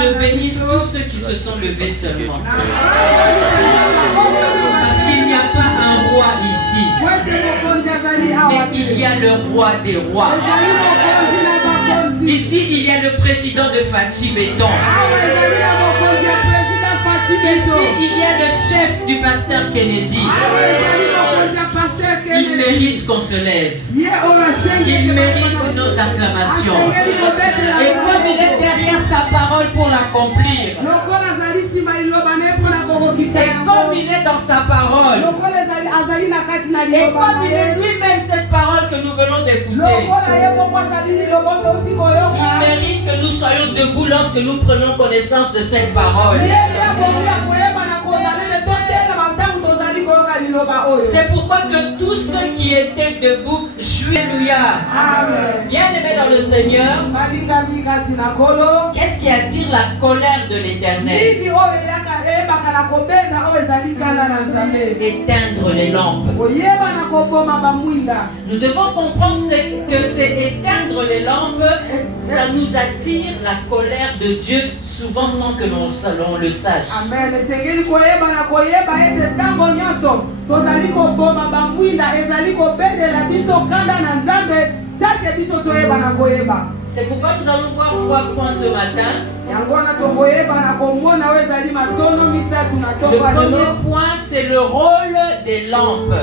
je bénisse tous ceux qui se sont levés seulement. Parce qu'il n'y a pas un roi ici, mais il y a le roi des rois. Ici, il y a le président de Fatih Béton. Ici, il y a le chef du pasteur Kennedy. Il mérite qu'on se lève. Il mérite nos acclamations. Et comme il est derrière sa parole pour l'accomplir, et comme il est dans sa parole, et comme il est lui-même cette parole que nous venons d'écouter, il mérite que nous soyons debout lorsque nous prenons connaissance de cette parole. C'est pourquoi que tous ceux qui étaient debout, alléluia. Bien-aimés dans le Seigneur, qu'est-ce qui attire la colère de l'Éternel? Éteindre les lampes. Nous devons comprendre que c'est éteindre les lampes, ça nous attire la colère de Dieu, souvent sans que l'on le sache. Amen. C'est pourquoi nous allons voir 3 points ce matin. Le premier point, c'est le rôle des lampes.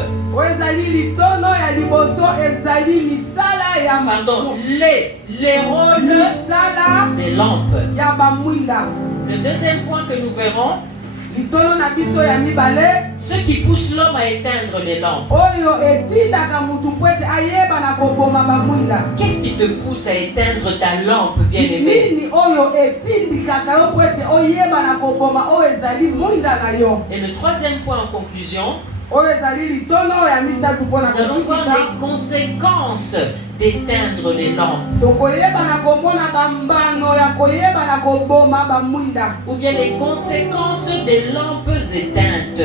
Pardon, les rôles des lampes. Le deuxième point que nous verrons, ce qui pousse l'homme à éteindre les lampes. Qu'est-ce qui te pousse à éteindre ta lampe, bien-aimé? Et le troisième point en conclusion, nous allons voir les conséquences d'éteindre les lampes. Ou bien les conséquences des lampes éteintes.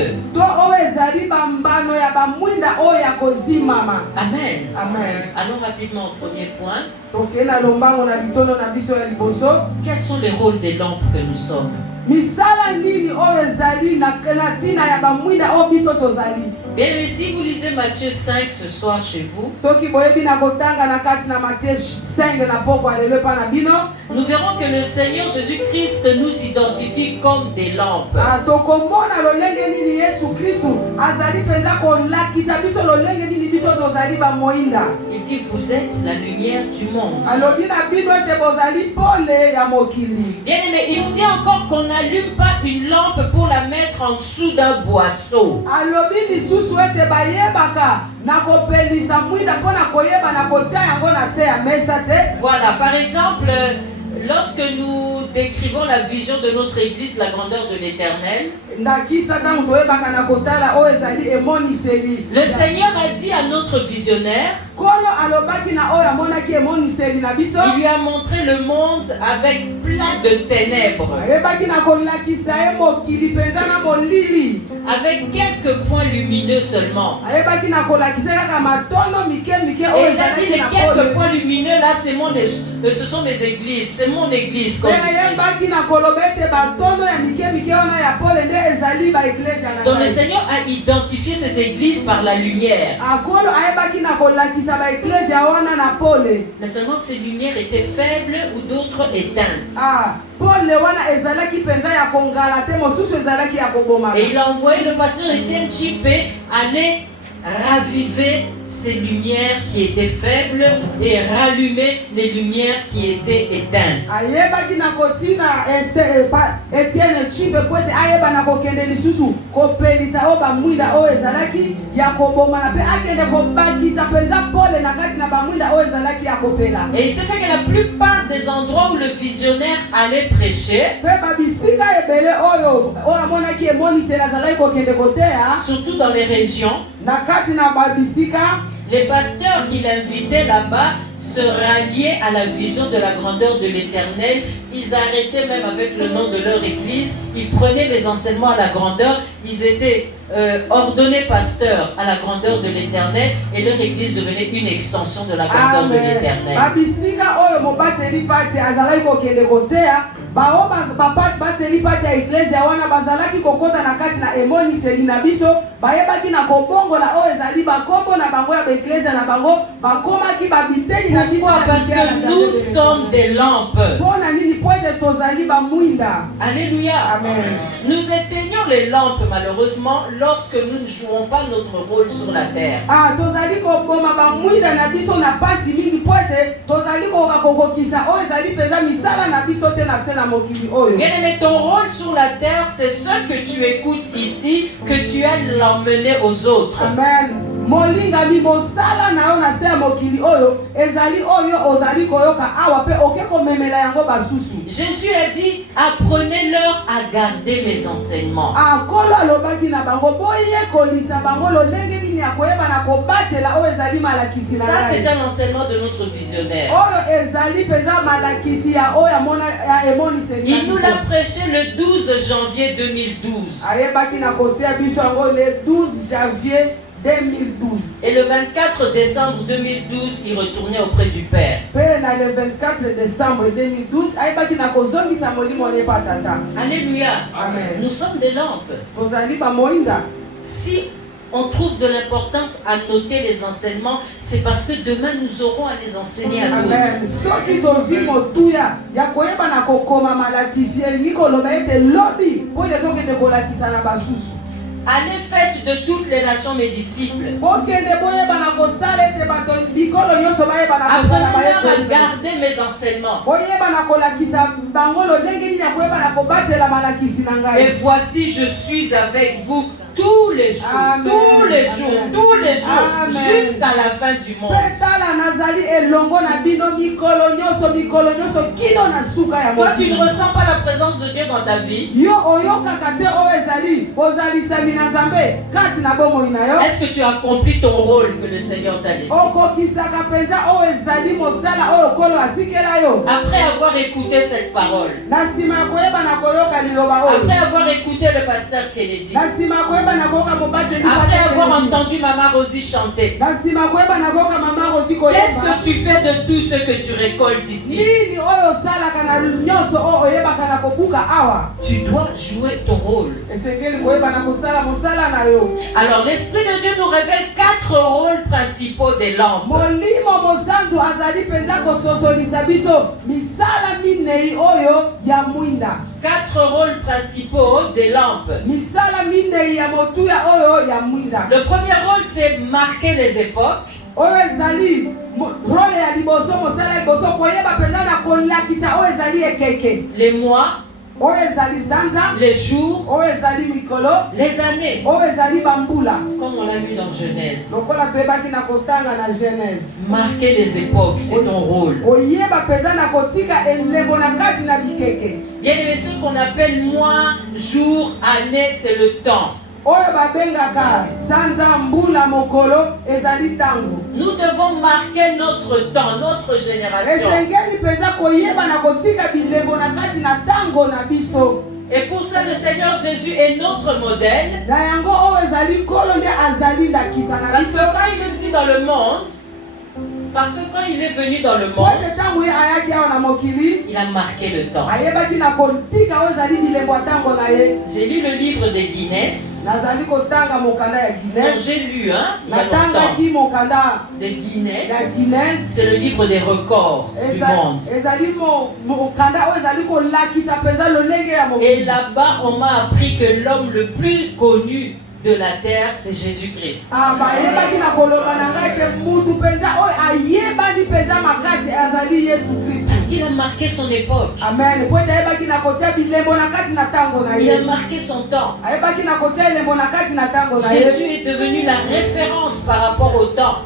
Amen. Amen. Allons rapidement au premier point. Quels sont les rôles des lampes que nous sommes? Bien, si vous lisez Matthieu 5 ce soir chez vous, nous verrons que le Seigneur Jésus-Christ nous identifie comme des lampes. Il dit, vous êtes la lumière du monde. Bien aimé, il nous dit encore qu'on n'allume pas une lampe pour la mettre en dessous d'un boisseau. Voilà, par exemple, lorsque nous décrivons la vision de notre église, la grandeur de l'Éternel, le Seigneur a dit à notre visionnaire, il lui a montré le monde avec plein de ténèbres, avec quelques points lumineux seulement. Et il a dit, les quelques points lumineux là, ce sont mes églises, c'est mon église comme église. Donc le Seigneur a identifié ces églises par la lumière. Mais seulement ces lumières étaient faibles ou d'autres éteintes. Et il a envoyé le pasteur Étienne Chipé aller raviver ces lumières qui étaient faibles et rallumer les lumières qui étaient éteintes. Et il se fait que la plupart des endroits où le visionnaire allait prêcher, surtout dans les régions, les pasteurs qu'il invitait là-bas se ralliaient à la vision de la grandeur de l'Éternel. Ils arrêtaient même avec le nom de leur église. Ils prenaient les enseignements à la grandeur. Ils étaient ordonnés pasteurs à la grandeur de l'Éternel et leur église devenait une extension de la grandeur de l'Éternel. papa bateli pate ya eklezia wana bazalaki kokota na kati na emoniseli na biso bayebaki na kobongola oyo ezali bakombo na bango ya baeklezia na bango bakomaki babiteli na biso. Pourquoi? Parce que nous sommes des lampes. Mpona nini? Po ete tozali bamwinda. Alléluia. Amen. Nous éteignons les lampes malheureusement lorsque nous ne jouons pas notre rôle sur la terre. Tozali koboma bamwinda na biso na pasi mingi po ete tozali kokokisa oyo ezali penza misala na biso te na se na mokili oyo. Bien-aimé, ton rôle sur la terre, c'est ce que tu écoutes ici, que tu as l'emmener aux autres. Amen. Molinga mi mosala na yo na se ya mokili oyo ezali oyo ozali koyoka awa pe oke komemela yango basusu. Jésus a dit, apprenez-leur à garder mes enseignements. Akolo alobaki na bango boye kolisa bango lolenge nini ya koyeba na kobatela oyo ezali malakisi na ngai. Ça, c'est un enseignement de notre visionnaire. Oyo ezali penza malakisi ya oyo amona ya emoniseli. Il nous l'a prêché le 12 janvier 2012. Ayebaki na kote ya biso yango le 12 janvier 2012. Et le 24 décembre 2012, il retournait auprès du Père. Le 24 décembre 2012, Alléluia. Amen. Nous sommes des lampes. Si on trouve de l'importance à noter les enseignements, c'est parce que demain nous aurons à les enseigner à d'autres. Allez, faites de toutes les nations mes disciples. Apprenez-leur à garder mes enseignements. Et voici, je suis avec vous tous les jours, Amen. tous les jours, Amen. tous les jours, Amen. jusqu'à la fin du monde. Toi, tu ne ressens pas la présence de Dieu dans ta vie. Est-ce que tu as accompli ton rôle que le Seigneur t'a laissé? Après avoir écouté cette parole, après avoir écouté le pasteur Kennedy, après avoir entendu Maman Rosie chanter, qu'est-ce que tu fais de tout ce que tu récoltes ici? Tu dois jouer ton rôle. Alors l'Esprit de Dieu nous révèle 4 rôles principaux des lampes. 4 rôles principaux des lampes. Le premier rôle, c'est marquer les époques. Les mois, les jours, les années, comme on l'a vu dans Genèse. Marquer les époques, c'est ton rôle. Bien aimé, ce qu'on appelle mois, jour, année, c'est le temps. Nous devons marquer notre temps, notre génération. Et pour ça, le Seigneur Jésus est notre modèle. Parce que quand il est venu dans le monde, il a marqué le temps. J'ai lu le livre des Guinness. J'ai lu, il y a longtemps. De Guinness. C'est le livre des records du monde. Et là-bas, on m'a appris que l'homme le plus connu de la terre, c'est Jésus-Christ. Parce qu'il a marqué son époque. Il a marqué son temps. Jésus est devenu la référence par rapport au temps.